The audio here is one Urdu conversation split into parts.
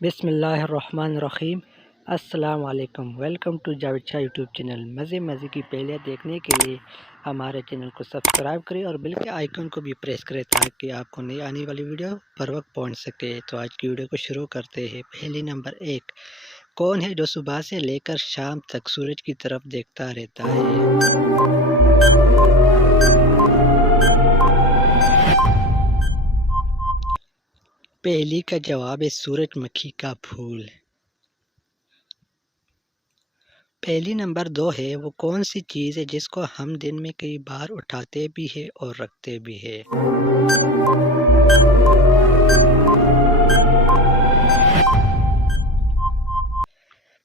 بسم اللہ الرحمن الرحیم۔ السلام علیکم، welcome to Javed Shah YouTube channel. مزے کی پہلے دیکھنے کے لیے ہمارے چینل کو سبسکرائب کریں اور بیل کے آئیکن کو بھی پریس کریں تاکہ آپ کو نئی آنے والی ویڈیو پر وقت پہنچ سکے۔ تو آج کی ویڈیو کو شروع کرتے ہیں۔ پہلی نمبر 1، کون ہے جو صبح سے لے کر شام تک سورج کی طرف دیکھتا رہتا ہے؟ پہلی کا جواب ہے سورج مکھی کا پھول۔ پہلی نمبر 2 ہے، وہ کون سی چیز ہے جس کو ہم دن میں کئی بار اٹھاتے بھی ہیں اور رکھتے بھی ہیں؟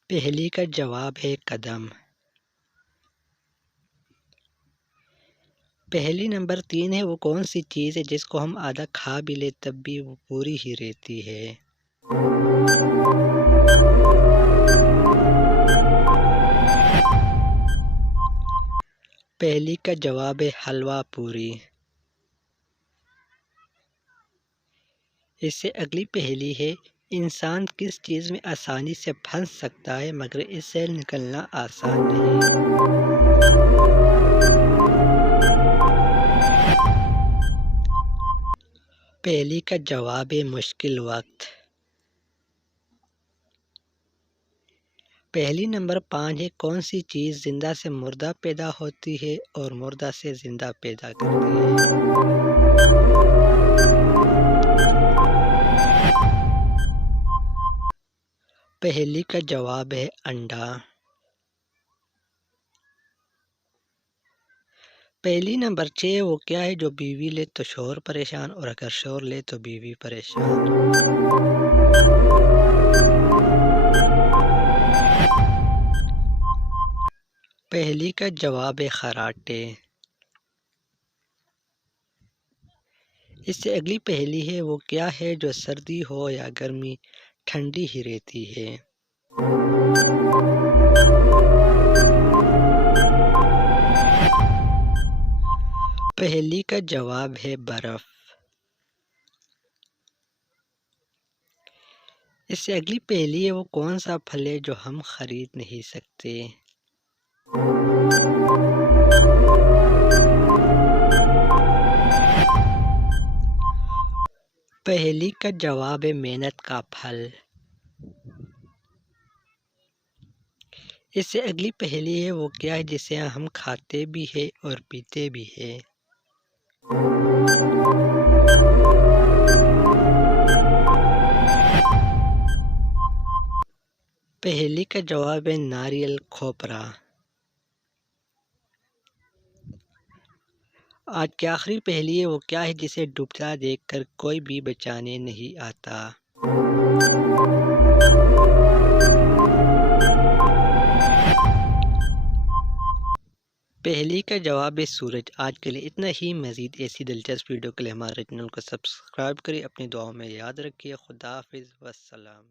پہلی کا جواب ہے قدم۔ پہلی نمبر 3 ہے، وہ کون سی چیز ہے جس کو ہم آدھا کھا بھی لیں تب بھی وہ پوری ہی رہتی ہے؟ پہلی کا جواب ہے حلوہ پوری۔ اس سے اگلی پہلی ہے، انسان کس چیز میں آسانی سے پھنس سکتا ہے مگر اس سے نکلنا آسان نہیں؟ پہلی کا جواب ہے مشکل وقت۔ پہلی نمبر 5 ہے، کون سی چیز زندہ سے مردہ پیدا ہوتی ہے اور مردہ سے زندہ پیدا کرتی ہے؟ پہلی کا جواب ہے انڈا۔ پہلی نمبر 6، وہ کیا ہے جو بیوی لے تو شوہر پریشان اور اگر شوہر لے تو بیوی پریشان؟ پہلی کا جواب ہے خراٹے۔ اس سے اگلی پہلی ہے، وہ کیا ہے جو سردی ہو یا گرمی ٹھنڈی ہی رہتی ہے؟ پہلی کا جواب ہے برف۔ اس سے اگلی پہلی ہے، وہ کون سا پھل ہے جو ہم خرید نہیں سکتے؟ پہلی کا جواب ہے محنت کا پھل۔ اس سے اگلی پہلی ہے، وہ کیا ہے جسے ہم کھاتے بھی ہیں اور پیتے بھی ہیں؟ پہلی کا جواب ہے ناریل کھوپرا۔ آج کی آخری پہلی ہے، وہ کیا ہے جسے ڈوبتا دیکھ کر کوئی بھی بچانے نہیں آتا؟ پہلی کا جواب ہے سورج۔ آج کے لیے اتنا ہی، مزید ایسی دلچسپ ویڈیو کے لیے ہمارے چینل کو سبسکرائب کریں، اپنی دعاؤں میں یاد رکھیے۔ خدا حافظ، والسلام۔